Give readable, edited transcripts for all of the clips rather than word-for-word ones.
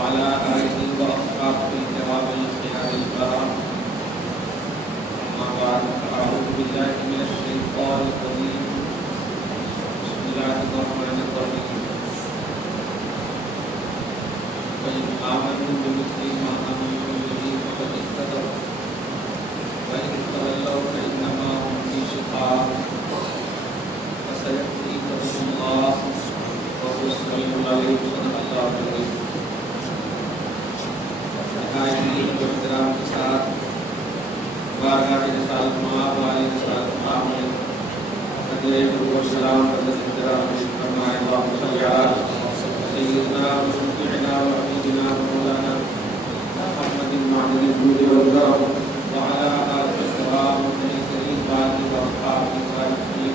وعلى آله وأصحابه الكرام الخيار البررة. أما بعد فأعوذ بالله من الشيطان الرجيم. بسم الله الرحمن الرحيم. فإن آمنوا بمثل ما آمنتم به فقد اهتدوا وإن تولوا فإنما هم في شقاق فسيكفيكهم الله وهو السميع العليم. صدق الله العظيم. احترام کے ساتھ بارگاہ رسالت مآب علیہ السلام میں حضرت السلام حضرت احترام فرمائے اللہم صلی علی سیدنا و شفیعنا و حبیبنا و مولانا محمد معدن الجود والکرم وعلى آلہ الکرام والمرسلین وآلہ واصحابہ الصالحین.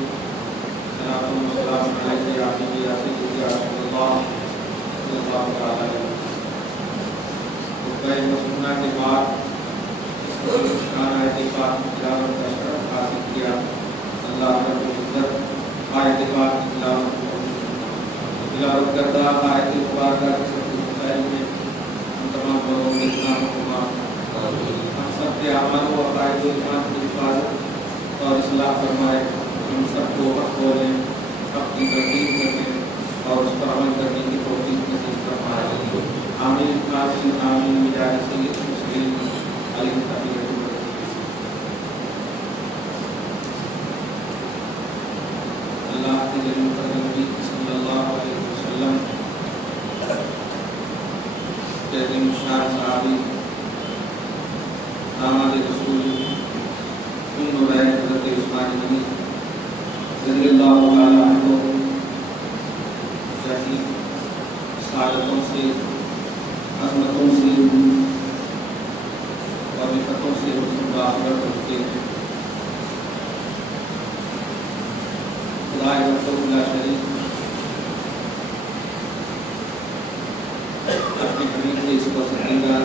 سلام و سلام علیک یا حبیبی یا سیدی یا رسول اللہ صلی اللہ تعالی علیہ وسلم. مسلمہ کے بعد اس شان آیت پاک کی تلاوت کا شرف حاصل کیا. اللہ رب العزت آیت پاک کی تلاوت کردہ آیت مبارکہ کے سب مسائل میں ہم تمام لوگوں کے اسلام کو ہم سب کے اعمال و عقائد و ایمان کی حفاظت اور اصلاح فرمائے. ہم سب کو حق بولیں، حق کی ترتیب کریں اور اس پر عمل کرنے کی توفیق نصیب فرمائے. آمین آمین آمین بجاہ سید المرسلین علیہ الصلوۃ والسلام. اللہ کے جلیل القدر نبی صلی اللہ علیہ وسلم کے عظیم الشان صحابی داماد رسول نورین حضرت عثمان غنی رضی اللہ تعالی عنہ جیسی سعادتوں سے، عظمتوں سے اور رفتوں سے باخبر ہوتے ہیں. خدا لا شریک اپنے حبیب سے اس کو سمجھا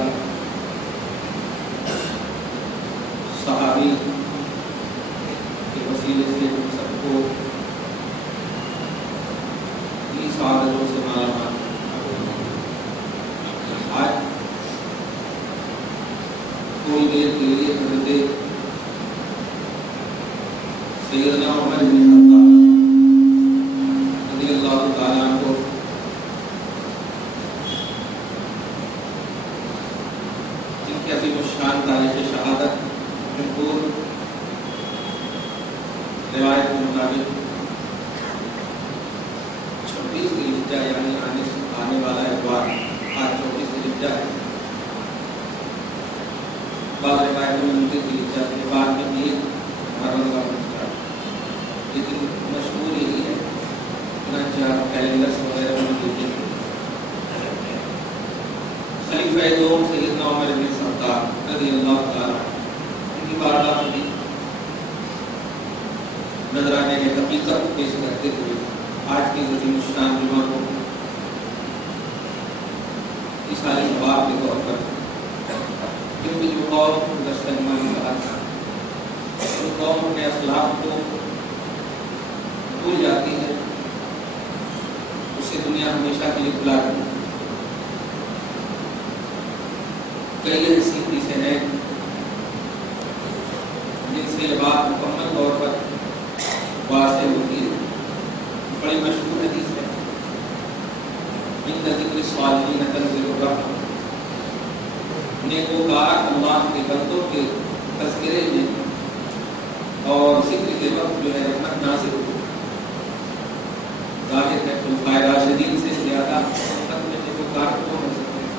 صحابی کے وسیلے سے ہم سب کو یہ سعادتوں سے مالا مال. آج تھوڑی دیر کے لیے حضرت سیدنا عمر بن خطاب رضی اللہ تعالیٰ عنہ جن کی عظیم الشان تاریخ شہادت مشہور روایت کے مطابق 26 ذوالحجہ یعنی آنے والا اتوار آج 24 ذوالحجہ ہے. بعض روایتوں میں 29 ذوالحجہ کے بعد میں بھی محرم کا مسئلہ، لیکن مشہور یہی ہے. چنانچہ کیلنڈرس وغیرہ میں دیکھیں خلیفہ دوم سیدنا عمر بن خطاب رضی اللہ تعالیٰ ان کی بارگاہ میں بھی نذرانے کی حقیقت پیش کرتے ہوئے آج کی عظیم الشان جمعہ کو ساری جواب کے طور پر کیونکہ جو قوم دستمانی کہا تھا ان قوم اپنے اسلاف کو بھول جاتی ہے، اسے دنیا ہمیشہ کے لیے بھلا دی. کئی ایسی حدیثیں ہیں جن سے یہ بات مکمل طور پر واضح ہوتی ہے. بڑی مشہور حدیث ہے ان ذکر الصالحین تنزل الرحمہ. نیکوکار اللہ کے بندوں کے تذکرے میں اور ذکر کے وقت جو ہے رحمت نازل ہوتی ہے. ظاہر ہے خلفائے راشدین سے زیادہ امت میں نیکوکار کون ہو سکتے ہیں.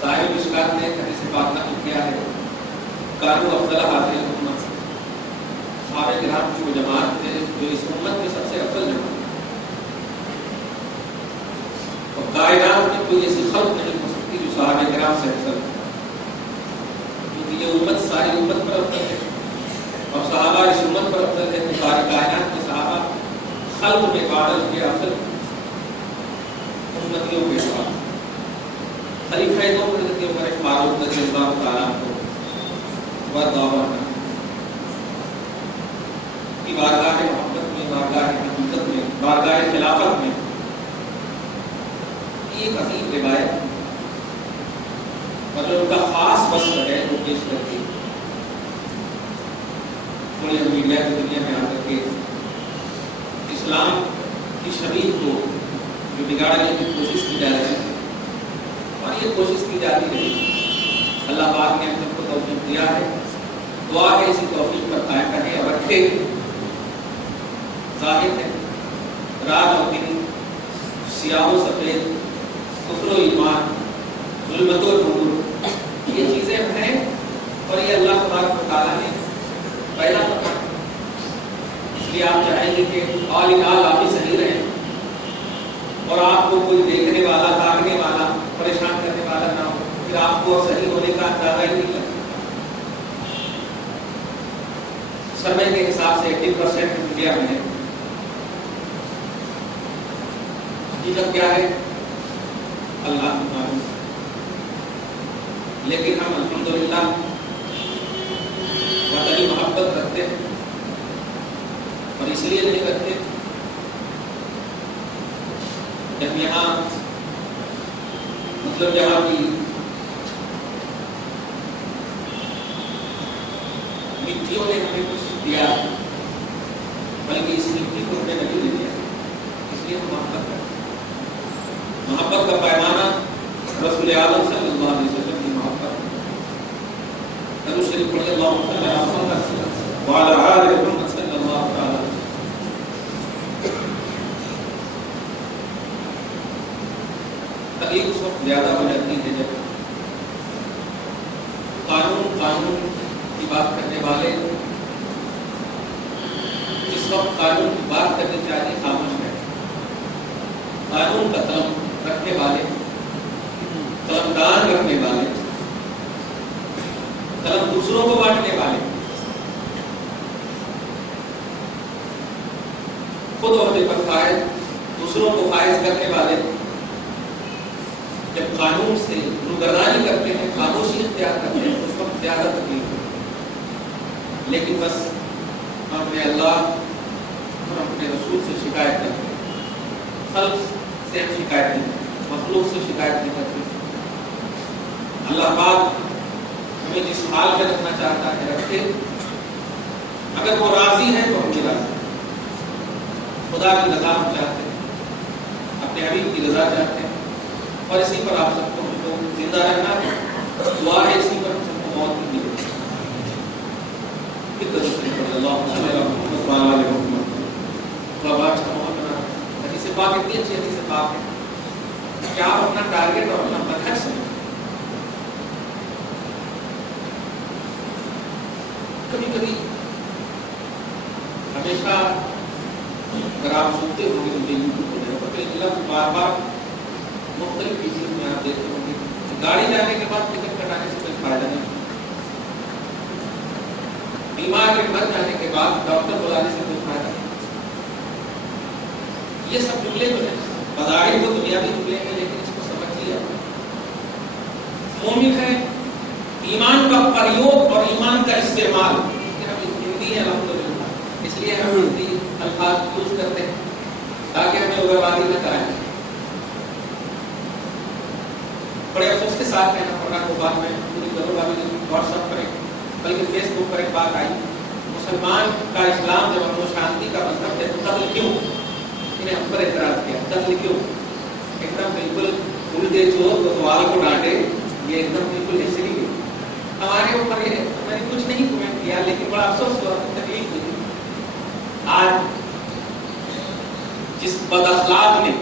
صاحب مشکات نے حدیث پاک نقل کیا ہے کانوا افضل هذه الامہ. صحابہ کرام کی وہ جماعت ہے جو اس امت میں سب سے افضل جماعت. کائنات میں کوئی ایسی خلق نہیں ہو سکتی جو صحابہ کرام سے افضل ہے، کیونکہ یہ امت ساری امت پر افضل ہے اور صحابہ اس امت پر افضل ہے. تو ساری کائنات کے صحابہ خلق میں قابل کے افضل امتیوں کے ساتھ خلیفہ دو حضرت عمر فاروق رضی اللہ تعالیٰ عنہ کی بارگاہ محبت میں، بارگاہ حقیقت میں، بارگاہ خلافت میں کی ایک عظیم روایت اور جو ان کا خاص وصف ہے وہ پیش کر کے تھوڑی ہم میڈیا کی دنیا میں آ کر کے اسلام کی شریعت کو جو بگاڑنے کی کوشش کی جا رہی ہے اور یہ کوشش کی جاتی رہی. اللہ پاک نے ہم سب کو توفیق دیا ہے. دعا ہے اسی توفیق پر قائم رہے اور رکھے. ظاہر ہے رات اور دن، سیاہ و سفید، کفر و ایمان، ظلمت و نور، یہ چیزیں ہیں اور یہ اللہ تبارک و تعالیٰ نے پہلا کرنا. اس لیے آپ چاہیں گے کہ آل ان آل آپ ہی صحیح رہیں اور آپ کو کوئی دیکھنے والا، تاکنے والا، پریشان کرنے والا نہ ہو، پھر آپ کو صحیح ہونے کا اندازہ ہی نہیں لگتا. سروے کے حساب سے 80% انڈیا میں ہے. حقیقت کیا ہے اللہ معلوم، لیکن ہم الحمدللہ وطنی محبت رکھتے ہیں اور اس لیے نہیں کرتے جب یہاں مطلب جہاں کی مٹیوں نے ہمیں کچھ دیا بلکہ اس مٹی کو ہمیں نہیں دیا، اس لیے ہم محبت کرتے. محبت کا پیمانہ رسول اعظم صلی اللہ علیہ وسلم کی محبت. درود شریف پڑھیے اللہم صلی علی محمد وعلی آل محمد صلی اللہ تعالی. تکلیف اس وقت زیادہ ہو جاتی ہے جب قانون کی بات کرنے والے جس وقت قانون کی بات کرنی چاہیے خاموش ہے. قانون کا طلب رکھنے والے، قلمدان رکھنے والے، قلم دوسروں کو بانٹنے والے، خود عہدے پر فائز، دوسروں کو فائز کرنے والے جب قانون سے روگردانی کرتے ہیں، خاموشی اختیار کرتے ہیں، اس وقت زیادہ تکلیف ہوتی ہے. لیکن بس ہم اپنے اللہ اور اپنے رسول سے شکایت کرتے ہیں. خلق سے ہم شکایت نہیں کرتے، مخلوق سے شکایت نہیں کرتے. اللہ پاک ہمیں جس حال میں رکھنا چاہتا ہے رکھے. اگر وہ راضی ہے تو ہم بھی راضی. خدا کی رضا ہم چاہتے ہیں، اپنے حبیب کی رضا چاہتے ہیں اور اسی پر آپ سب کو ہم کو زندہ رہنا ہے. دعا ہے اسی پر ہم سب کو موت نہیں ملے. حدیث پاک اتنی اچھی حدیث پاک ہے کہ آپ اپنا ٹارگیٹ اور اپنا منہج سمجھیں. کبھی کبھی ہمیشہ اگر آپ سنتے ہوں گے مجھے یوٹیوب پہ لفظ بار بار مختلف چیزوں میں آپ دیکھتے ہوں گے. گاڑی جانے کے بعد ٹکٹ کٹانے سے کوئی فائدہ نہیں، بیمار کے مر جانے کے بعد ڈاکٹر بلانے سے کوئی فائدہ نہیں. یہ سب جملے تو ہیں، بظاہر تو دنیاوی جملے ہیں، لیکن اس کو سمجھ لیا. مومن ہے ایمان کا پریوگ اور ایمان کا استعمال. ہم ہندی ہے الحمدللہ، اس لیے ہم ہندی الفاظ یوز کرتے ہیں تاکہ ہمیں اگروادی نہ کرائیں. بڑے افسوس کے ساتھ کہنا پڑ رہا ہے کو بات میں پوری ضرور واٹس ایپ پر بلکہ فیس بک پر ایک بات آئی. مسلمان کا اسلام جب امن و شانتی کا مطلب ہے تو قتل کیوں؟ انہیں ہم پر اعتراض کیا قتل کیوں؟ ایک دم بالکل الٹے چور کوتوال کو ڈانٹے، یہ ایک دم بالکل ایسے نہیں. ہمارے اوپر یہ میں نے کچھ نہیں کمنٹ کیا لیکن بڑا افسوس ہوا، تکلیف ہوئی. آج جس بد اخلاق نے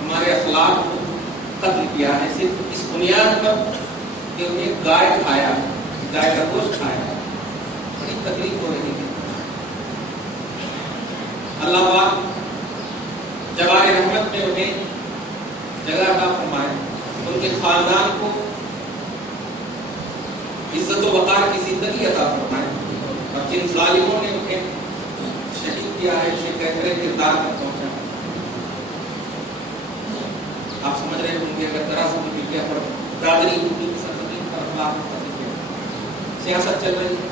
ہمارے اخلاق کو قتل کیا ہے صرف اس بنیاد پر کہ انہیں گائے کھایا، گائے کا گوشت کھایا، بڑی تکلیف ہو رہی ہے. اللہ پاک جوار رحمت میں انہیں جگہ عطا فرمائے، ان کے خاندان کو عزت و وقار کی زندگی عطا فرمائے، اور جن ظالموں نے انہیں شہید کیا ہے اسے کیسے کردار تک پہنچا. آپ سمجھ رہے ہوں گے اگر طرح سے میڈیا پر برادری ہندو کی سرحدی پر اخلاق سیاست چل رہی ہے،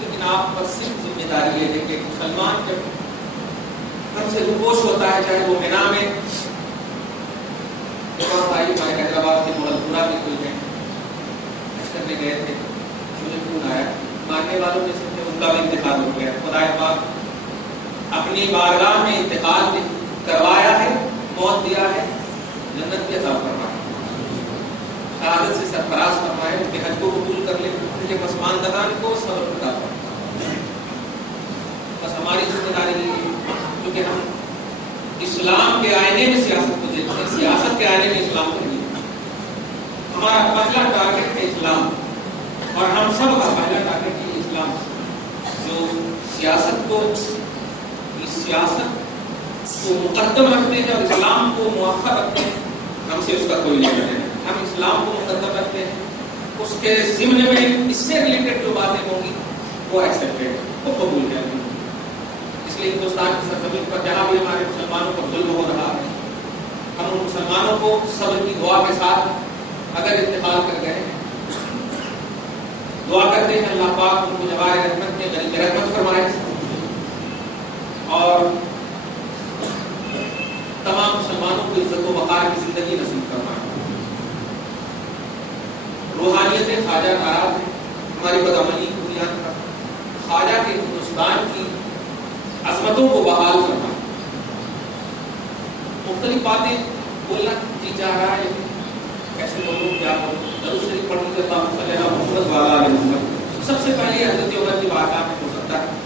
لیکن آپ پر صرف ذمہ داری ہے کہ مسلمان جب ہم سے روپوش ہوتا ہے، چاہے وہ مینا میں اپنی بارگاہ میں انتقال کروایا ہے، موت دیا ہے، جنت کے عطا فرمائے، شہادت سے سرفراز فرمائے، ان کے حج کو قبول کر لے، ان کے پسماندگان کو صبر عطا فرمائے۔ بس ہماری ذمہ داری یہ ہے، کیونکہ ہم اسلام کے آئینے میں سیاست کو دیکھتے ہیں، سیاست کے آئینے میں اسلام کو نہیں۔ ہمارا پہلا ٹارگیٹ ہے اسلام، اور ہم سب کا پہلا ٹارگیٹ ہے اسلام۔ جو سیاست کو مقدم رکھتے ہیں اور اسلام کو مؤخر رکھتے ہیں، ہم سے اس کا کوئی لینا نہیں۔ ہم اسلام کو مقدم رکھتے ہیں، اس کے ضمن میں اس سے ریلیٹڈ جو باتیں ہوں گی وہ ایکسیپٹیڈ، وہ قبول کریں گے۔ اس لیے ہندوستان کی سرزمین پر جہاں بھی ہمارے مسلمانوں پر ظلم ہو رہا ہے، ہم ان مسلمانوں کو صبر کی دعا کے ساتھ اگر انتقال کر گئے، دعا کرتے ہیں اللہ پاک ان کو جوار رحمت میں غریب رحمت فرمائے، اور تمام مسلمانوں کو عزت و وقار کی زندگی نصیب فرمائے۔ روحانیت خواجہ ناراض ہے ہماری بدعملی کی بنیاد پر، خواجہ کے ہندوستان کی عظمتوں کو بحال فرمائے۔ مختلف باتیں بولنا جی چاہ رہا ہے، کیسے بولوں، کیا بولوں، درود شریف پڑھ لیتے اللہ صلی اللہ علیہ وسلم۔ سب سے پہلے حضرت عمر کی بارگاہ میں ہو سکتا ہے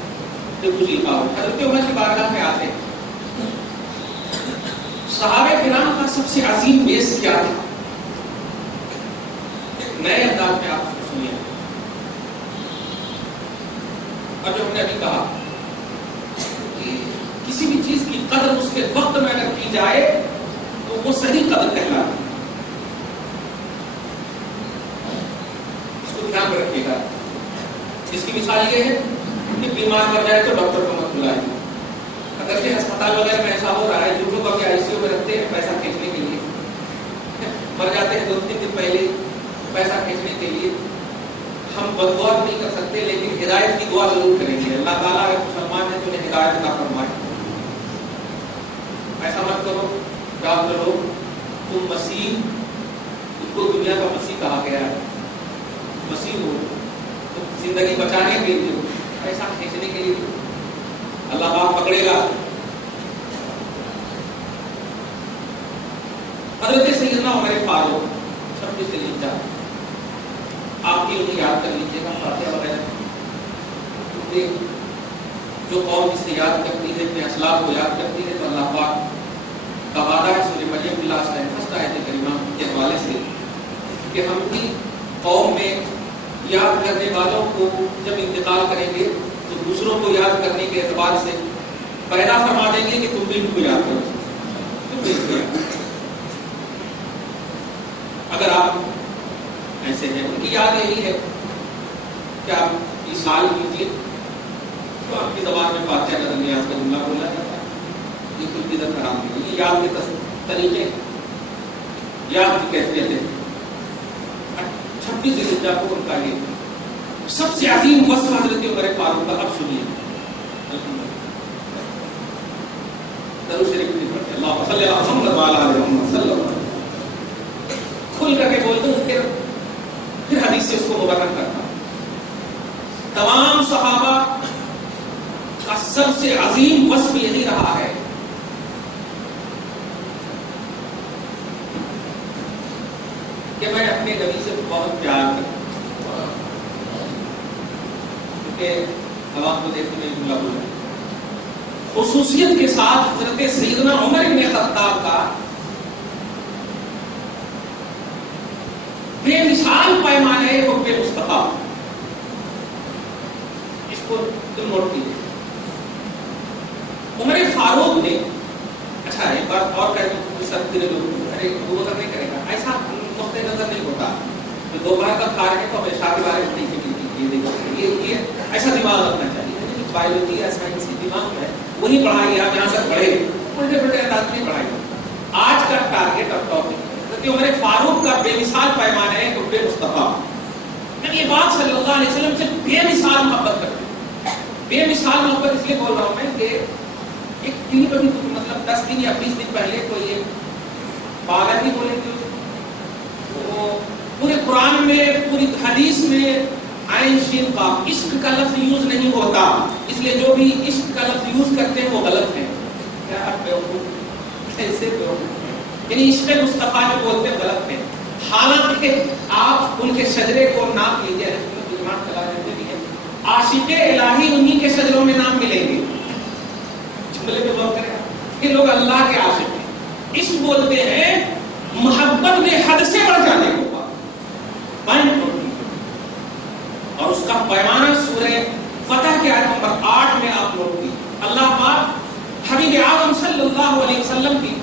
کہ کچھ لکھا ہو۔ حضرت عمر کی بارگاہ میں آتے ہیں، صحابہ کرام کا سب سے عظیم بیس کیا تھا؟ نئے انداز میں آپ سنیے، اور جو ہم نے ابھی کہا کہ کسی بھی چیز کی قدر اس کے وقت میں اگر کی جائے تو وہ صحیح قدر کہلاتی ہے۔ اس کو دھیان میں رکھیے گا۔ اس کی مثال یہ ہے کہ بیمار پڑ جائے تو ڈاکٹر کو مت بلائے۔ اگرچہ ہسپتال وغیرہ میں ایسا ہو رہا ہے، جھوٹوں کو آئی سی یو میں رکھتے ہیں پیسہ کھینچنے کے لیے، مر جاتے ہیں 2-3 دن پہلے پیسہ کھینچنے کے لیے۔ ہم بددعا تو نہیں کر سکتے، لیکن ہدایت کی دعا ضرور کریں گے، اللہ تعالیٰ اگر مسلمان ہے تو انہیں ہدایت کا فرمائے۔ ایسا مت کرو، ڈاکٹر ہو تم مسیح، تم کو دنیا کا مسیح کہا گیا ہے، مسیح ہو تم زندگی بچانے کے لیے، پیسہ کھینچنے کے لیے اللہ پاک پکڑے گا۔ حضرت سیدنا عمر فاروق 26 ذوالحجہ، آپ بھی انہیں یاد کر لیجیے گا، فاتحہ وغیرہ، کیونکہ جو قوم اسے یاد کرتی ہے، اپنے اسلاف کو یاد کرتی ہے، تو اللہ پاک کا وعدہ ہے سورہ مریم کی لاسٹ آیت کریمہ کے حوالے سے کہ ہم بھی قوم میں یاد کرنے والوں کو جب انتقال کریں گے تو دوسروں کو یاد کرنے کے اعتبار سے پیدا فرما دیں گے کہ تم بھی ان کو یاد کرو، تم بھی ان کو یاد کرو۔ اگر آپ ایسے ہیں، ان کی یاد یہی ہے کہ آپ ایصال کیجیے تو آپ کی زبان میں فاتحہ کا نیاز کا جملہ بولا جاتا ہے، یہ کچھ بھی حرام نہیں، یہ یاد کے طریقے، یاد کی کیفیت ہے۔ 26 ذوالحجہ کو ان کا یہ سب سے عظیم وصف حضرت عمر فاروق کا، اب سنیے، درود شریف نہیں پڑھتے، اللہ صلی اللہ علیہ وسلم وعلی آلہ محمد صلی اللہ علیہ وسلم، کھل کر کے بولتے ہیں، پھر حدیث سے اس کو مبرر کرتا۔ تمام صحابہ کا سب سے عظیم وصف یہی رہا ہے کہ میں اپنے نبی سے بہت پیار کرتا ہوں، کیونکہ عوام کو دیکھنے میں جملہ بولا ہے۔ خصوصیت کے ساتھ حضرت سیدنا عمر بن خطاب کا بے مثال پیمانے حب مصطفیٰ، اس کو تم نوٹ کیجیے۔ عمر فاروق نے، اچھا ایک بات اور کہہ دوں، سب تیرے لوگ ارے وہ نہیں کرے گا، ایسا نقطۂ نظر نہیں ہوتا کہ دوپہر کا کھا رہے ہیں تو ہمیں شادی بارے میں نہیں فکر کی، یہ دیکھو یہ ایسا دماغ رکھنا چاہیے۔ بایولوجی یا سائنس کی دماغ ہے وہی پڑھائی، آپ جہاں تک پڑھے الٹے پلٹے انداز میں پڑھائی۔ آج کا ٹارگیٹ اور ٹاپک کہ عمر فاروق کا بے مثال پیمانہ ہے حب مصطفیٰ، یعنی یہ بات صلی اللہ علیہ وسلم سے بے مثال محبت کرتے ہیں۔ بے مثال محبت اس لیے بول رہا ہوں میں کہ ایک دن کبھی مطلب 10 دن یا 20 دن پہلے کوئی ایک پاگل ہی بولے کہ وہ پورے قرآن میں، پوری حدیث میں عین شین کا عشق کا لفظ یوز نہیں ہوتا، اس لیے جو بھی عشق کا لفظ یوز کرتے ہیں وہ غلط ہے. کیا بیوقوف ایسے بیوقوف یعنی عشق مصطفیٰ جو بولتے ہیں غلط ہے. حالانکہ آپ ان کے شجرے کو نام لیجیے, عاشق الہی انہی کے شجروں میں نام ملیں گے. جملے پہ غور کریں, یہ لوگ اللہ کے عاشق ہیں. عشق بولتے ہیں محبت میں حد سے بڑھ جانے کو. اور اس کا پیمانہ سورہ فتح کے آیت نمبر 8 میں آپ لوگ کی اللہ پاک حبیب اعظم صلی اللہ علیہ وسلم کی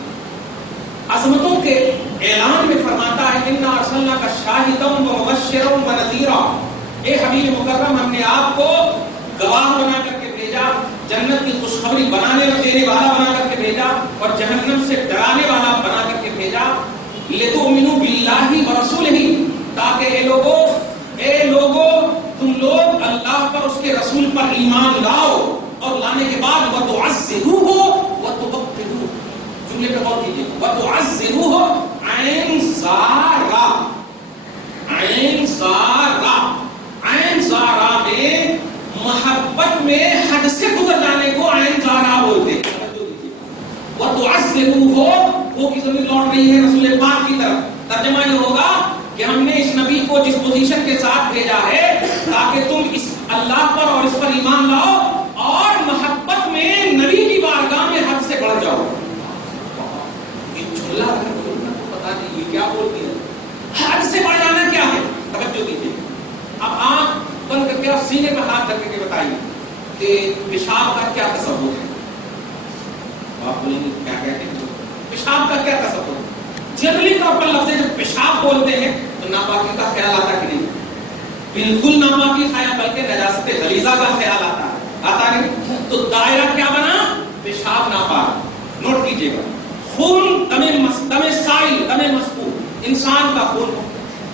عظمتوں کے اعلان میں فرماتا ہے انا ارسلناک شاہدا ومبشرا ونذیرا. اے حبیب مکرم, ہم نے آپ کو گواہ بنا کر کے بھیجا, جنت کی خوشخبری بنانے اور دینے والا بنا کر کے بھیجا, اور جہنم سے ڈرانے والا بنا کر کے بھیجا. لتؤمنوا باللہ ورسولہ, تاکہ اے لوگوں تم لوگ اللہ پر اس کے رسول پر ایمان لاؤ, اور لانے کے بعد وتعزروہ وتوقروہ. جملے پہ غور کیجیے, وتعزروہ عین زارا, عین زارا, عین زارا میں محبت میں حد سے گزر جانے کو عین زارا بولتے ہیں. وتعزروہ, وہ کی زمین لوٹ رہی ہے رسول پاک کی طرف. ترجمہ یہ ہوگا کہ ہم نے اس نبی کو جس پوزیشن کے ساتھ بھیجا ہے تاکہ تم اس اللہ پر اور اس پر ایمان لاؤ اور محبت میں نبی کی بارگاہ میں حد سے بڑھ جاؤ. یہ جملہ پتا نہیں یہ کیا بولتی ہے, حد سے بڑھ جانا کیا ہے, توجہ دیجیے. اب آنکھ بند کر کے آپ سینے پہ ہاتھ رکھ کے بتائیے کہ پیشاب کا کیا تصور ہے. آپ بولیں گے کیا کہتے ہیں, پیشاب کا کیا تصور ہے. جنرلی طور پر لفظ جب پیشاب بولتے ہیں تو ناپاکی کا خیال آتا کہ نہیں, بالکل ناپاکی خیال, بلکہ نجاست غلیظہ کا خیال آتا نہیں. تو دائرہ کیا بنا, پیشاب ناپاک. نوٹ کیجئے گا, خون دم سائل, دم مسفوح, انسان کا خون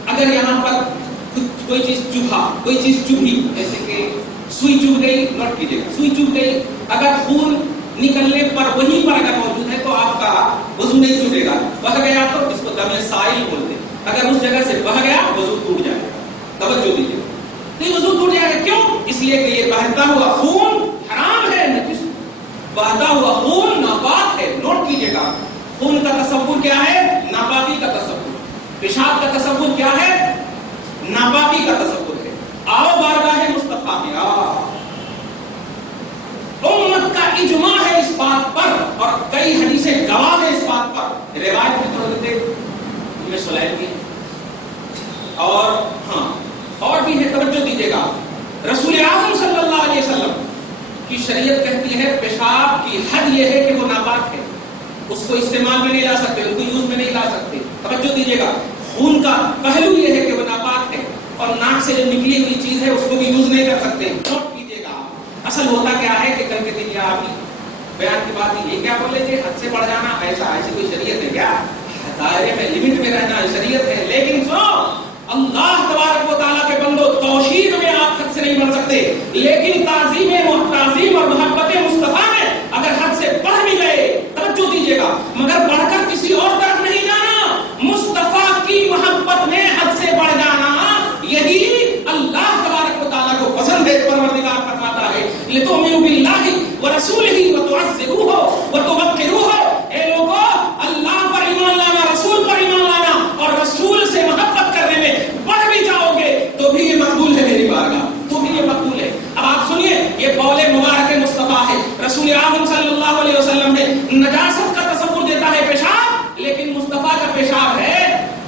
اگر یہاں پر کوئی چیز چبھا, کوئی چیز چبھی, جیسے کہ سوئی چبھ گئی, نوٹ کیجئے گا, سوئی چبھ گئی, اگر خون نکلنے پر وہیں پر اگر موجود ہے تو آپ کا وضو نہیں ٹوٹے گا. بہہ گیا تو اس کو دم سائل بولتے ہیں. اگر اس جگہ سے بہہ گیا وضو ٹوٹ جائے گا. توجہ دیجیے, تو یہ وضو ٹوٹ جائے گا کیوں, اس لیے کہ یہ بہتا ہوا خون حرام ہے, نجس, بہتا ہوا خون ناپاک ہے. نوٹ کیجیے گا, خون کا تصور کیا ہے, ناپاکی کا تصور. پیشاب کا تصور کیا ہے, ناپاکی کا تصور ہے. آؤ بارگاہ مصطفیٰ میں, امت کا اجماع ہے اس بات پر, اور کئی حدیثیں گواہ ہیں اس بات پر. روایت میں تو سلیم کی اور ہاں اور بھی ہے, توجہ دیجیے گا. رسول اعظم صلی اللہ علیہ وسلم کی شریعت کہتی ہے پیشاب کی حد یہ ہے کہ وہ ناپاک ہے, اس کو استعمال میں نہیں لا سکتے, ان کو یوز میں نہیں لا سکتے. توجہ دیجیے گا, خون کا پہلو یہ ہے کہ وہ ناپاک ہے, اور ناک سے جو نکلی ہوئی چیز ہے اس کو بھی یوز نہیں کر سکتے. نوٹ کیجیے گا, اصل ہوتا کیا ہے کہ کل کے دن آپ بیان کی بات یہ کیا بول لیجیے, حد سے بڑھ جانا, ایسی کوئی شریعت ہے کیا, دائرے میں لمٹ میں رہنا شریعت ہے. لیکن سنو, اللہ تبارک و تعالیٰ کے بندو, توحید میں آپ حد سے نہیں بڑھ سکتے, لیکن تعظیم اور محبت مصطفیٰ میں اگر حد سے بڑھ بھی گئے, توجہ دیجیے گا, مگر بڑھ کر کسی اور طرف نہیں جانا. مصطفیٰ کی محبت میں حد سے بڑھ جانا, یہی اللہ تبارک و تعالیٰ کو پسند ہے. پروردگار فرماتا ہے لتؤمنوا باللہ ورسولہ وتعزروہ وتوقروہ. اے لوگوں, اللہ پر ایمان لانا, رسول پر ایمان لانا, اور رسول سے محبت کرنے میں بڑھ بھی جاؤ گے تو بھی یہ مقبول ہے میری بارگاہ, تو بھی یہ مقبول ہے. اب آپ سنیے, یہ قول مبارک مصطفیٰ ہے. رسول اعظم صلی اللہ علیہ وسلم نے نجاست کا تصور دیتا ہے پیشاب, لیکن مصطفیٰ کا پیشاب ہے.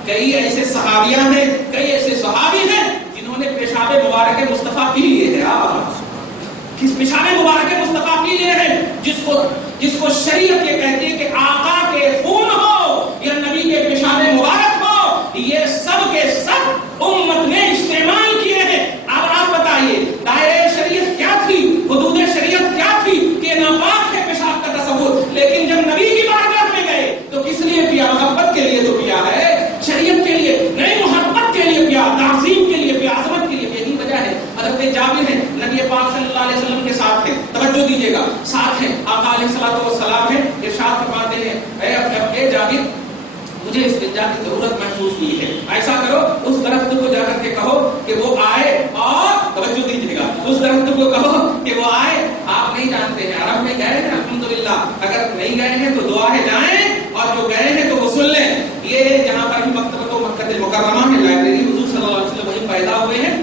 کئی ایسے صحابیاں ہیں, کئی ایسے صحابی ہیں جنہوں نے پیشاب مبارک مصطفیٰ پی لیے ہیں. کس پیشاب مبارک مصطفیٰ پی لیے ہیں جس کو شریعت یہ کہتی ہے کہ آقا کے خون ہو یا نبی کے پیشاب مبارک ہو, یہ سب کے سب امت نے استعمال کیے ہیں. اب آپ بتائیے, دائرہ شریعت کیا تھی, حدود شریعت کیا تھی کہ ناپاک ہے پیشاب کا تصور, لیکن جب نبی کی بارگاہ میں گئے تو کس لیے پیا, محبت کے لیے تو پیا ہے, شریعت کے لیے نہیں, محبت کے لیے پیا, تعظیم کے لیے پیا, عظمت کے لیے. یہی وجہ ہے حضرت جابر ہیں, نبی پاک صلی اللہ علیہ وسلم کے ساتھ ہیں, توجہ دیجیے گا, ساتھ ہیں, آقا علیہ الصلوۃ والسلام ہیں, ارشاد فرماتے ہیں اے جابر, مجھے استنجا کی ضرورت محسوس ہوئی ہے, ایسا کرو اس درخت کو جا کر کے کہو کہ وہ آئے, اور توجہ دیجیے گا, اس درخت کو کہو کہ وہ آئے نہیں گئے ہیں تو دعا ہے جائیں، اور جو گئے ہیں تو وہ سن لیں۔ یہ جہاں پر بھی مکتبۃ مکہ المکرمہ میں لائبریری حضور صلی اللہ علیہ وسلم وہیں پیدا ہوئے ہیں،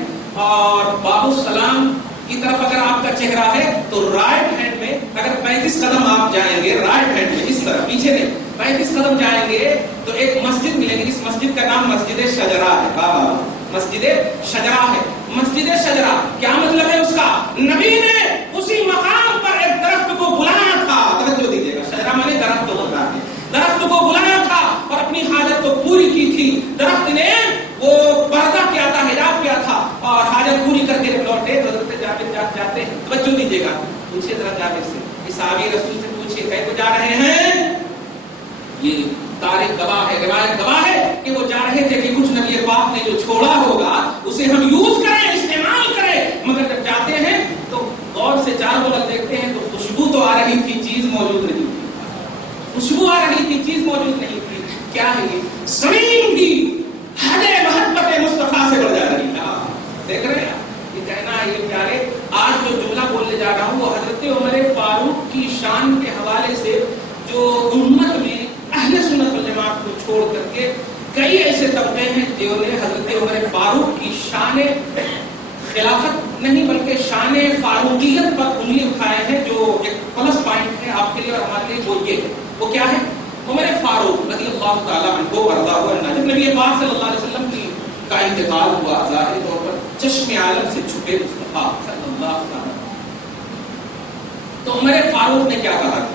اور باب السلام کی طرف اگر آپ کا چہرہ ہے تو رائٹ ہینڈ میں اگر 35 قدم آپ جائیں گے، رائٹ ہینڈ میں اس طرف پیچھے نہیں 35 قدم جائیں گے تو ایک مسجد ملے گی۔ اس مسجد کا نام مسجد شجرہ ہے۔ بابا مسجد شجرہ ہے۔ مسجد شجرہ کیا مطلب ہے اس کا؟ نبی نے اسی مقام پر ایک درخت کو بلایا تھا، توجہ دیجیے گا، شجرہ مانے درخت ہوتا ہے، درخت کو بلایا تھا اور اپنی حاجت کو پوری کی تھی۔ درخت نے وہ پردہ کیا تھا، حجاب کیا تھا، اور حاجت پوری کر کے لوٹے تو حضرت جابر جاتے ہیں۔ توجہ دیجیے گا، پوچھے ذرا جابر سے، اس صحابی رسول سے پوچھے کہیں کو جا رہے ہیں؟ یہ تاریخ گواہ ہے، روایت گواہ ہے کہ وہ جا رہے تھے کہ کچھ نبی پاک نے جو چھوڑا ہوگا اسے ہم یوز کریں، استعمال کریں، مگر جب جاتے ہیں تو غور سے چاروں طرف دیکھتے ہیں تو خوشبو تو آ رہی تھی، چیز موجود نہیں تھی، خوشبو آ رہی تھی، چیز موجود نہیں تھی۔ کیا ہے یہ؟ زمین کی حد محبت مصطفیٰ سے بڑھ جا رہی ہے۔ دیکھ رہے ہیں یہ کہنا ہے، یہ پیارے آج جو جملہ بولنے جا رہا ہوں وہ حضرت عمر فاروق کی شان کے حوالے سے، جو امت میں اہل سنت والجماعت کو چھوڑ کر کے کئی ایسے طبقے ہیں جنہوں نے حضرت عمر فاروق کی شان خلافت نہیں بلکہ شان فاروقیت پر انگلی اٹھائے ہیں، جو ایک پلس پوائنٹ ہے آپ کے لیے اور ہمارے لیے۔ وہ یہ ہے، وہ کیا ہے؟ عمر فاروق رضی اللہ تعالیٰ عنہ وارضاہ عنہ، جب نبی پاک صلی اللہ علیہ وسلم کی کا انتقال ہوا، ظاہری طور پر چشم عالم سے چھپے مصطفیٰ صلی اللہ علیہ وسلم، تو عمر فاروق نے کیا کہا؟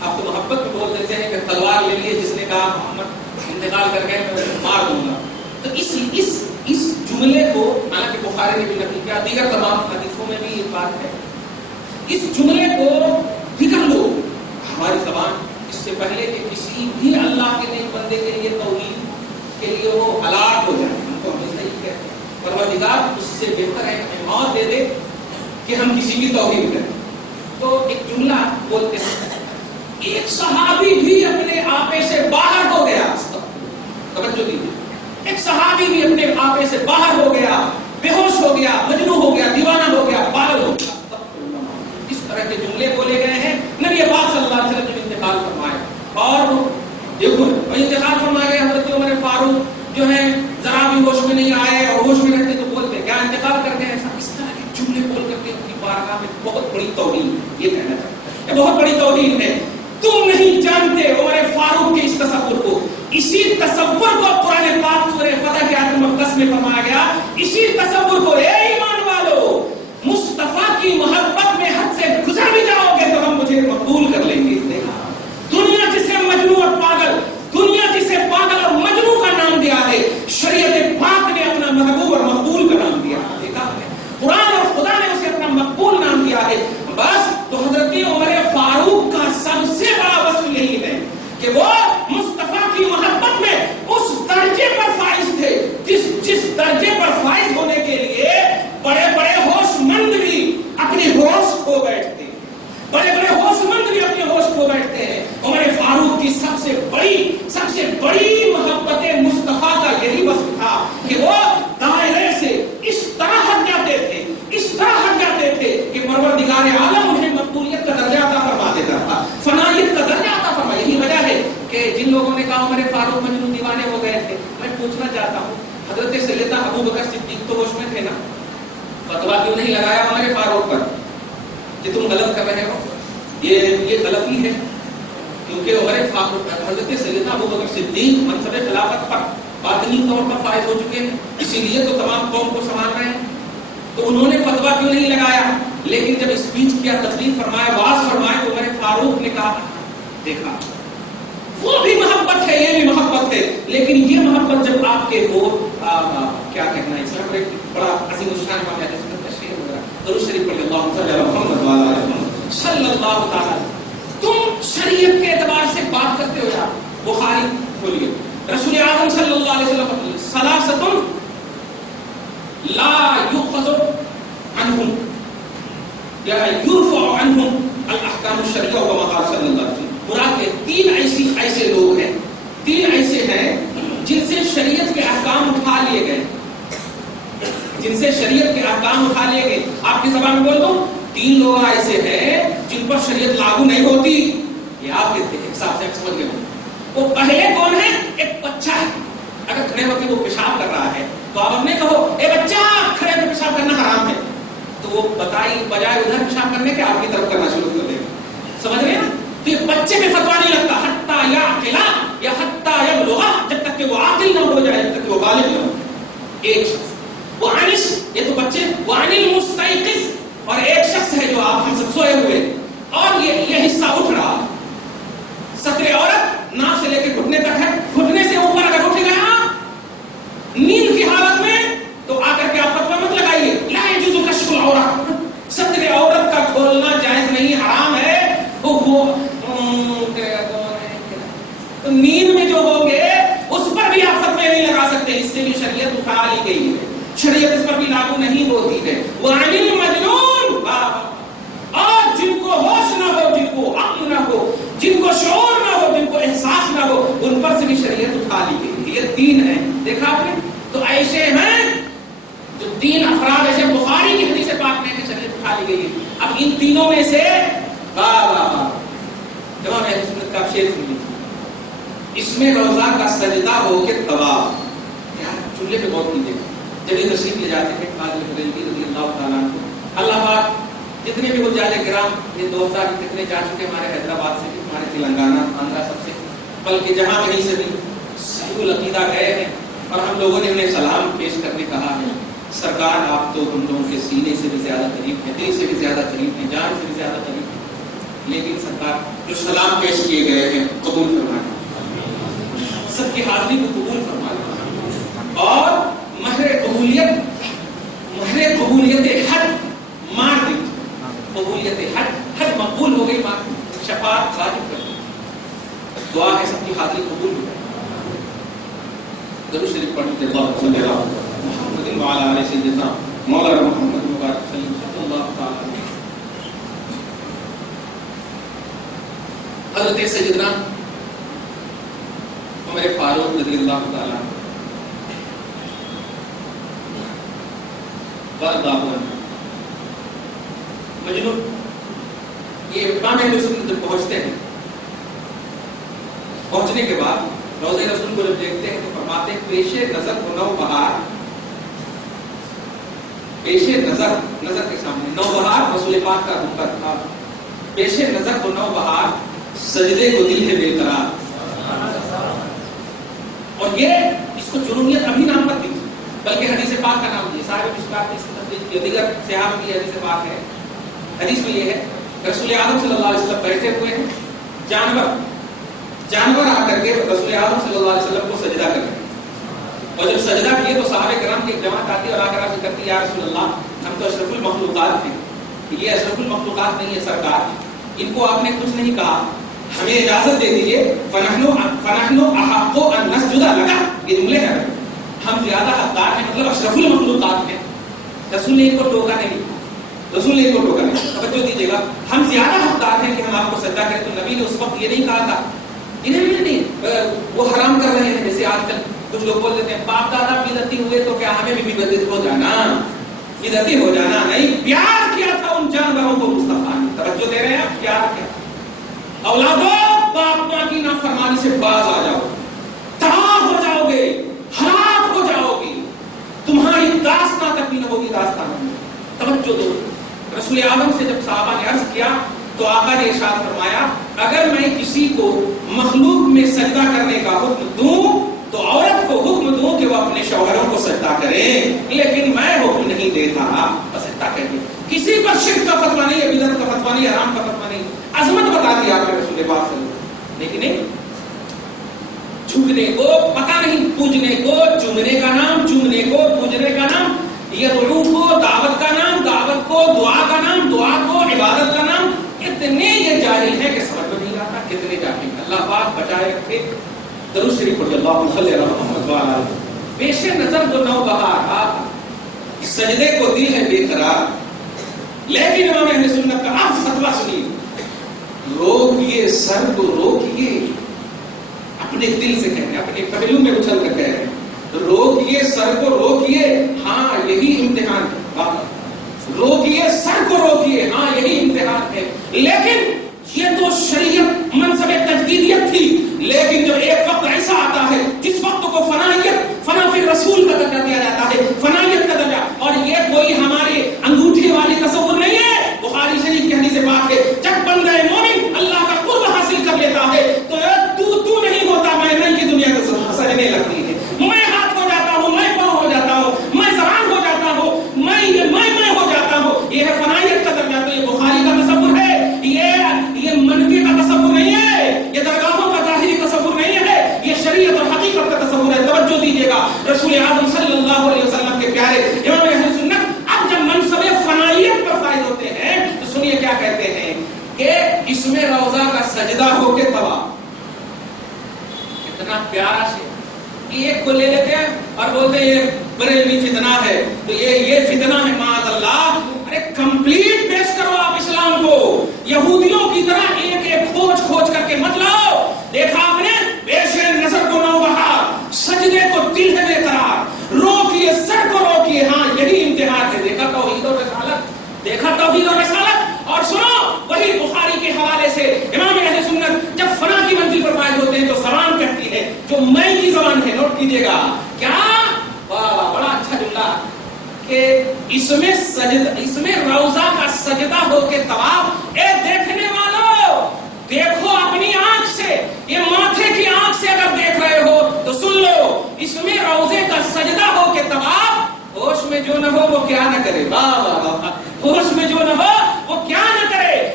آپ تو محبت میں بول دیتے ہیں کہ تلوار لے لیے، جس نے کہا محمد انتقال کر گئے میں مار دوں گا۔ تو اس جملے کو، حالانکہ بخاری نے بھی نقل کیا، دیگر تمام حدیثوں میں بھی یہ بات ہے، اس جملے کو دیگر لوگ، ہماری زبان اس سے پہلے کہ کسی بھی اللہ کے نیک بندے کے لیے توحید کے لیے وہ ہلاک ہو جائے، ہم تو ہمیشہ یہ کہتے ہیں پروردگار اس سے بہتر ہے ہمیں موت دے دے کہ ہم کسی کی توحید کریں۔ تو ایک جملہ بولتے ہیں، ایک صحابی بھی اپنے آپے سے باہر ہو گیا، توجہ دیجیے، ایک صحابی بھی اپنے آپے سے باہر ہو گیا، بے ہوش ہو گیا، مجنون ہو گیا، دیوانہ ہو گیا، پاگل ہو گیا۔ اس طرح کے جملے بولے گئے ہیں نبی پاک صلی اللہ علیہ وسلم نے انتقال فرمائے، اور دیکھو انتقال فرمائے گئے حضرت عمر فاروق جو ہے ذرا بھی ہوش میں نہیں آئے، اور ہوش میں رہتے تو بولتے کیا انتقال کر گئے، ایسا اس طرح کے جملے بول کر کے ان کی بارگاہ میں بہت بڑی توہین، یہ کہنا چاہتا ہے بہت بڑی توہین ہے۔ تم نہیں جانتے عمر فاروق کے اس تصور کو، اسی تصور کو قرآن پاک سورہ فتح کے آیت نمبر 10 میں فرمایا گیا، اسی تصور کو، اے ایمان والو، مصطفیٰ کی محبت میں حد سے گزر بھی جاؤ گے تو ہم مجھے مقبول کر لیں گے۔ دنیا جسے مجنون اور پاگل، دنیا جسے پاگل اور مجنون کا نام دیا ہے، شریعت پاک نے اپنا محبوب اور مقبول کا نام دیا ہے، دیکھا ہے قرآن اور خدا نے اسے اپنا مقبول نام دیا ہے۔ بس تو حضرت عمر فاروق کا سب سے بڑا وصف یہی ہے کہ وہ مصطفیٰ کی محبت میں اس درجے پر فائز تھے جس درجے پر فائز ہونے کے لیے بڑے بڑے ہوش مند بھی اپنی ہوش کھو بیٹھتے ہیں، بڑے بڑے ہوش مند بھی اپنے ہوش کھو بیٹھتے ہیں۔ عمر فاروق کی سب سے بڑی محبت مصطفیٰ کا یہی وصف تھا کہ وہ دائرے سے اس طرح ہٹ جاتے تھے، اس طرح ہٹ جاتے تھے کہ پروردگار عالم انہیں مقبولیت کا درجہ عطا فرما دیتا تھا، فنائیت کا درجہ عطا فرما۔ یہی وجہ ہے کہ جن لوگوں نے کہا عمر فاروق مجنون دیوانے ہو گئے تھے، میں پوچھنا چاہتا ہوں حضرت سیدنا ابو بکر صدیق تو ہوش میں تھے نا، فتویٰ کیوں نہیں لگایا عمر فاروق پر کہ تم غلط کر رہے ہو، یہ غلطی ہے؟ کیونکہ عمر فاروق حضرت سیدنا ابو بکر صدیق منصب خلافت پر باطنی طور پر فائز ہو چکے ہیں، اسی لیے تو تمام قوم کو سنبھال رہے ہیں، تو انہوں نے فتویٰ کیوں نہیں لگایا؟ لیکن جب اسپیچ کیا، تقریر فرمایا، واعظ فرمایا، تو عمر فاروق نے کہا دیکھا وہ بھی محبت ہے، یہ بھی محبت ہے، لیکن یہ محبت جب آپ کے ہو، کیا کہنا ہے، اس میں بڑا عظیم الشان واقعہ ہے، اس میں تشریح وغیرہ درود شریف پڑھ اللہ صلی اللہ علیہ وسلم صلی اللہ تعالی۔ تم شریعت کے اعتبار سے بات کرتے ہو یار، بخاری کھولیے، رسول اعظم صلی اللہ علیہ وسلم ثلاثۃ لا یؤخذ عنہم یا یرفع عنہم الاحکام الشرعیہ وما قال صلی اللہ علیہ وسلم۔ مراد کے تین ایسے لوگ ہیں، تین ایسے ہیں جن سے شریعت کے احکام اٹھا لیے گئے، جن سے شریعت کے احکام اٹھا لیے گئے۔ آپ کی زبان میں بول دو، تین لوگ ایسے ہیں جن پر شریعت لاگو نہیں ہوتی، یہ آپ کے حساب سے آپ سمجھ گئے ہوں. وہ پہلے کون ہے؟ ایک بچہ ہے. اگر کھڑے ہو کے وہ پیشاب کر رہا ہے تو آپ اپنے کہو اے بچہ کھڑے ہو کے پیشاب کرنا حرام ہے، تو وہ بجائے ادھر پیشاب کرنے کے آپ کی طرف کرنا شروع کر دے گا. سمجھ رہے ہیں نا؟ تو یہ بچے میں فتوا نہیں لگتا حتیٰ یعقل یا حتیٰ یبلغ، جب تک کہ وہ عاقل نہ ہو جائے، جب تک کہ وہ بالغ نہ ہو. ایک شخص وہ انس، یہ تو بچے، وہ عن المستيقظ، اور ایک شخص ہے جو آپ ہم سب سوئے ہوئے اور یہ حصہ اٹھ رہا ہے. ستر عورت ناف سے لے کے گھٹنے تک ہے، گھٹنے سے اوپر اگر اٹھ گیا نیند کی حالت میں تو آ کر کے آپ فتویٰ مت لگائیے لا يجوز کشف العورت، ستر عورت کا کھولنا جائز نہیں، حرام ہے. وہ تو نیند میں جو ہوں گے اس پر بھی آپ فتوے نہیں لگا سکتے، اس سے بھی شریعت اٹھا لی گئی ہے، شریعت اس پر بھی لاگو نہیں ہوتی ہے. وعن المجنون، اور جن کو ہوش نہ ہو، جن کو عقل نہ ہو، جن کو شعور نہ ہو، جن کو احساس نہ ہو، ان پر سے بھی شریعت اٹھا لی گئی. یہ تین ہیں، دیکھا آپ نے. تو ایسے ہیں جو تین افراد ایسے بخاری کی حدیث پاک میں شریعت اٹھا لی گئی ہے. اب ان تینوں میں سے جواب ہے سنت کا شعر سنیے. اس میں روزہ کا سجدہ ہو کے طواف، یار چولہے پہ غور کیجیے. جب یہ تشریف لے جاتے ہیں قاضی بریلوی رضی اللہ تعالیٰ عنہ، اللہ پاک جتنے بھی حجاج کرام، یہ 2000 کتنے جا چکے ہمارے حیدرآباد سے بھی، ہمارے تلنگانہ آندھرا سب سے، بلکہ جہاں کہیں سے بھی صحیح العقیدہ گئے ہیں اور ہم لوگوں نے انہیں سلام پیش کرنے کہا ہے. سرکار آپ تو ہم لوگوں کے سینے سے بھی زیادہ قریب ہیں، دل سے بھی زیادہ قریب ہیں، جان سے بھی زیادہ قریب ہیں، لیکن سرکار جو سلام پیش کیے گئے ہیں قبول فرمائیں، سب کی حاضری کو قبول فرمائیں، اور مہر قبولیت حد مار دی. قبولیت حد مقبول ہو گئی، مار شفاعت واجب کر دی. دعا ہے سب کی حاضری قبول ہو جائے. درود شریف پڑھتے اللہ صلی اللہ محمد وعلی آلہ سیدنا مولانا محمد مبارک صلی اللہ تعالی. حضرت سیدنا عمر فاروق رضی اللہ تعالی مجنون، یہ امام اہل سنت جب پہنچتے ہیں، پہنچنے کے بعد روضہ رسول کو جب دیکھتے ہیں تو فرماتے ہیں پیش نظر کو نوبہار، پیش نظر کے سامنے نوبہار رسول پاک کا حکم تھا، پیش نظر کو نوبہار، سجدے کو دل ہے بے قرار. اور یہ اس کو جنونیت ابھی نام مت دیجیے، بلکہ حدیث پاک کا نام دیجیے. صاحب مشکات کی تفصیل جو دیگر صحابہ کی حدیث پاک ہے. حدیث میں یہ ہے رسول اعظم صلی اللہ علیہ وسلم بیٹھے ہوئے ہیں، جانور آ کر کے رسول اعظم صلی اللہ علیہ وسلم کو سجدہ کر رہے ہیں، اور جب سجدہ کیے تو صحابہ کرام کی ایک جماعت آتی ہے اور آ کر آپ کرتی ہے یا رسول اللہ ہم تو اشرف المخلوقات ہیں. یہ اشرف المخلوقات نہیں ہے سرکار، ان کو آپ نے کچھ نہیں کہا، ہمیں اجازت دے دیجیے. فنحن احق ان نسجد لك، یہ جملے ہیں، ہم زیادہ حقدار ہیں، مطلب اشرف المخلوقات ہیں. رسول نے ان کو ٹوکا نہیں، توجہ دیجیے گا، ہم زیادہ حقدار ہیں کہ ہم آپ کو سجدہ کریں. تو نبی نے اس وقت یہ نہیں کہا تھا، انہیں نہیں وہ حرام کر رہے ہیں. جیسے آج کل کچھ لوگ بول دیتے ہیں باپ دادا بدعتی ہوئے تو کیا ہمیں بھی بدعت ہو جانا، بدعتی ہو جانا. نہیں، پیار کیا تھا ان جانوروں کو مصطفیٰ نے. توجہ دے رہے ہیں آپ؟ پیار کیا. اولادوں باپ ماں کی نافرمانی سے باز آ جاؤ، تباہ ہو جاؤ گے، ہلاک ہو جاؤ گے، تمہاری داستان تک بھی نہ ہوگی. داستان توجہ دو. رسول اعظم سے جب صحابہ نے عرض کیا تو آقا نے ارشاد فرمایا اگر میں کسی کو مخلوق میں سجدہ کرنے کا حکم دوں تو عورت کو حکم دوں کہ وہ اپنے شوہروں کو سجدہ کریں، لیکن میں حکم نہیں دیتا. بس اتنا کہیے، کسی پر شرک کا فتویٰ نہیں ہے، بدعت کا فتویٰ نہیں ہے، حرام کا فتویٰ نہیں. عظمت بتا دی آپ نے رسول پاک صلی اللہ علیہ وسلم، لیکن نہیں جھکنے کو پتہ نہیں، پوجنے کو چومنے کا نام، چومنے کو پوجنے کا نام، یدعو کو دعوت کا نام، دعوت کو دعا کا نام، دعا کو عبادت کا نام. اتنے یہ جاہل ہیں کہ سمجھ میں نہیں آتا. کتنے جاہل. اللہ پاک بچائے رکھے. درود شریف پڑھیے اللہم صلی علی محمد وعلی آلہ. پیش نظر تو نوبہار، آپ سجدے کو دل ہے بے قرار. لیکن امام اہل سنت کا آپ فتویٰ سنیے، روکیے، سر کو روکیے. اپنے دل سے کہہ رہے ہیں، اپنے پہلو میں اچھل کر کہہ رہے ہیں، روکیے، سر کو روکیے. ہاں یہی امتحان ہے. روکیے، سر کو روکیے. ہاں یہی امتحان ہے. لیکن یہ تو شریعت تجدیدیت تھی، لیکن جب ایک وقت ایسا آتا ہے جس وقت کو فنا فی رسول کا درجہ دیا جاتا ہے، فنائیت کا درجہ، اور یہ کوئی ہمارے انگوٹھی والی تصور نہیں ہے۔ بخاری شریف کی حدیث بات ہے، جب بندہ مومن اللہ کا قرب حاصل کر لیتا ہے تو نہیں ہوتا، میں کی دنیا کو سجنے لگتی ہے، میں ہاتھ ہو جاتا ہوں، میں پاؤں ہو جاتا ہوں، میں زبان ہو جاتا ہوں، میں ہو جاتا ہوں۔ یہ ہے فنائیت کا درجہ۔ تو یہ بخاری کا تصور ہے، یہ منفی کا تصور نہیں ہے، یہ درگاہوں کا ظاہری تصور نہیں ہے، یہ شریعت اور حقیقت کا تصور ہے۔ توجہ دیجیے گا، رسول اعظم صلی اللہ علیہ وسلم کے پیارے امام اہل سنت اب جب منصب فنائیت پر فائز ہوتے ہیں تو سنیے کیا کہتے ہیں کہ اس میں روضہ کا سجدہ ہو کے طواف، کتنا پیارا شے۔ ایک کو لے لیتے ہیں اور بولتے ہیں یہ بریلوی فتنہ ہے، تو یہ فتنہ ہے معاذ اللہ۔ ارے کمپلیٹ پیش کرو آپ اسلام کو، یہودیوں کی طرح ایک ایک کھوج کر کے مت لاؤ۔ دیکھا آپ نے پیش نظر کو نو بہار، سجدے کو دل ہے بے قرار، روکیے سر کو روکیے، ہاں یہی امتحان ہے۔ دیکھا توحید اور رسالت، دیکھا توحید اور رسالت۔ اور سنو وہی بخاری کے حوالے سے امام اہل سنت جب فنا کی منزل پر فائز ہوتے ہیں تو زبان کہتی ہے، جو میں کی زبان ہے، نوٹ کیجیے گا کیا، بڑا اچھا جملہ کہ اس میں روضہ کا سجدہ ہو کے طواف۔ اے دیکھنے والوں، دیکھو اپنی آنکھ سے، یہ ماتھے کی آنکھ سے اگر دیکھ رہے ہو تو سن لو، اس میں روضے کا سجدہ ہو کے طواف۔ ہوش میں جو نہ ہو وہ کیا نہ کرے، واہ واہ واہ،